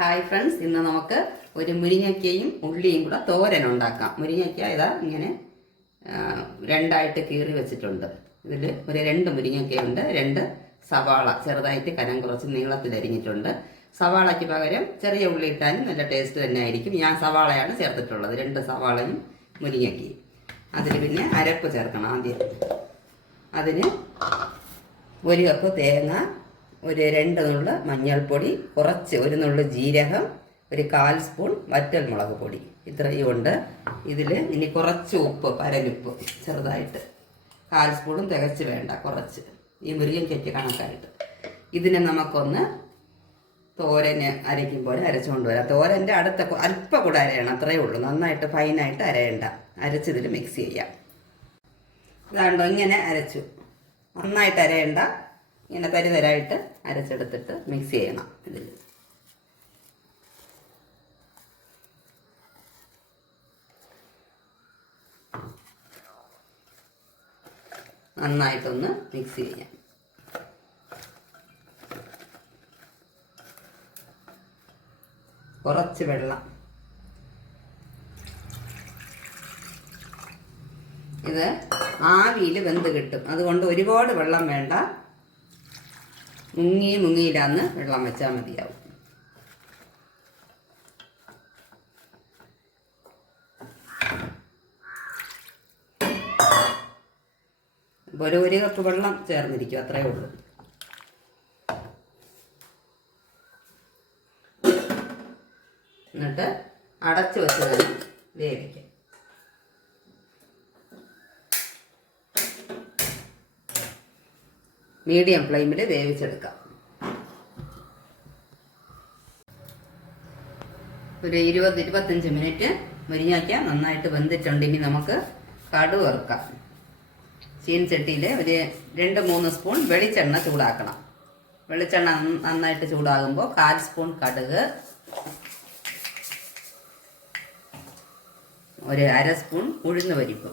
Hi friends, ഇന്ന് നമുക്ക് ഒരു മുരിങ്ങയ്ക്കയും ഉള്ളിയും കൂടെ തോരൻ ഉണ്ടാക്കാം. മുരിങ്ങയ്ക്ക ഇതാ ഇങ്ങനെ രണ്ടായിട്ട് കീറി വെച്ചിട്ടുണ്ട്. ഇതിൽ ഒരു 2 മുരിങ്ങയ്ക്കയുണ്ട്, 2 സവാള ചെറുതായിട്ട് കനം കുറച്ച് നീളത്തിൽ അരിഞ്ഞിട്ടുണ്ട്. സവാളയ്ക്ക് പകരം ചെറിയ ഉള്ളി ഇട്ടാലും നല്ല ടേസ്റ്റ് തന്നെ ആയിരിക്കും. ഞാൻ സവാളയാണ് ചേർത്തിട്ടുള്ളത്, 2 സവാളയും മുരിങ്ങയ്ക്കയും. അതിൽ പിന്നെ അരപ്പ് ചേർക്കണം. ആദ്യം അതിന് 1 കപ്പ് തേങ്ങ, ഒരു 2 നുള്ള് മഞ്ഞൾപ്പൊടി, കുറച്ച് 1 നുള്ള് ജീരകം, ഒരു 1/4 സ്പൂൺ വറ്റൽ മുളക് പൊടി, ഇത്രയും ഉണ്ട്. ഇതിൽ ഇനി കുറച്ച് ഉപ്പ്, പരലുപ്പ് ചെറുതായിട്ട് 1/4 സ്പൂണും തികച്ച് വേണ്ട, കുറച്ച് ഈ മുരിങ്ങയ്ക്ക് കണക്കായിട്ട്. ഇതിനെ നമുക്കൊന്ന് തോരന് അരയ്ക്കും പോലെ അരച്ചുകൊണ്ട് വരാം. തോരൻ്റെ അടുത്ത അല്പം കൂടെ അരയണം, അത്രയേ ഉള്ളൂ. നന്നായിട്ട് ഫൈനായിട്ട് അരയണ്ട, അരച്ചിതിൽ മിക്സ് ചെയ്യാം. ഇതാണ്ടോ ഇങ്ങനെ അരച്ചു, നന്നായിട്ട് അരയണ്ട, ഇങ്ങനെ തരിതരായിട്ട് അരച്ചെടുത്തിട്ട് മിക്സ് ചെയ്യണം. ഇതിൽ നന്നായിട്ടൊന്ന് മിക്സ് ചെയ്യാം. കുറച്ച് വെള്ളം, ഇത് ആവിയിൽ വെന്ത് കിട്ടും. അതുകൊണ്ട് ഒരുപാട് വെള്ളം വേണ്ട, മുങ്ങിയില്ലാന്ന് വെള്ളം വെച്ചാൽ മതിയാവും. അപ്പോൾ ഒരു കപ്പ് വെള്ളം ചേർന്നിരിക്കും, അത്രയേ ഉള്ളൂ. എന്നിട്ട് അടച്ചു വെച്ച് തന്നെ വേവിക്കാം. മീഡിയം ഫ്ലെയിമിൽ വേവിച്ചെടുക്കാം. ഒരു 20-25 മിനിറ്റ് മുരിങ്ങയ്ക്ക നന്നായിട്ട് വെന്തിട്ടുണ്ട്. ഇനി നമുക്ക് കടുക് വറുക്കാം. ചീനച്ചട്ടിയിൽ ഒരു 2-3 സ്പൂൺ വെളിച്ചെണ്ണ ചൂടാക്കണം. വെളിച്ചെണ്ണ നന്നായിട്ട് ചൂടാകുമ്പോൾ 1/4 സ്പൂൺ കടുക്, ഒരു 1/2 സ്പൂൺ ഉഴുന്ന് പരിപ്പ്.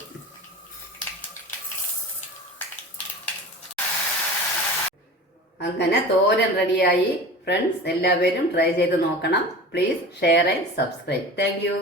അങ്ങനെ തോരൻ റെഡിയായി. ഫ്രണ്ട്സ്, എല്ലാവരും ട്രൈ ചെയ്ത് നോക്കണം. Please share and subscribe. Thank you.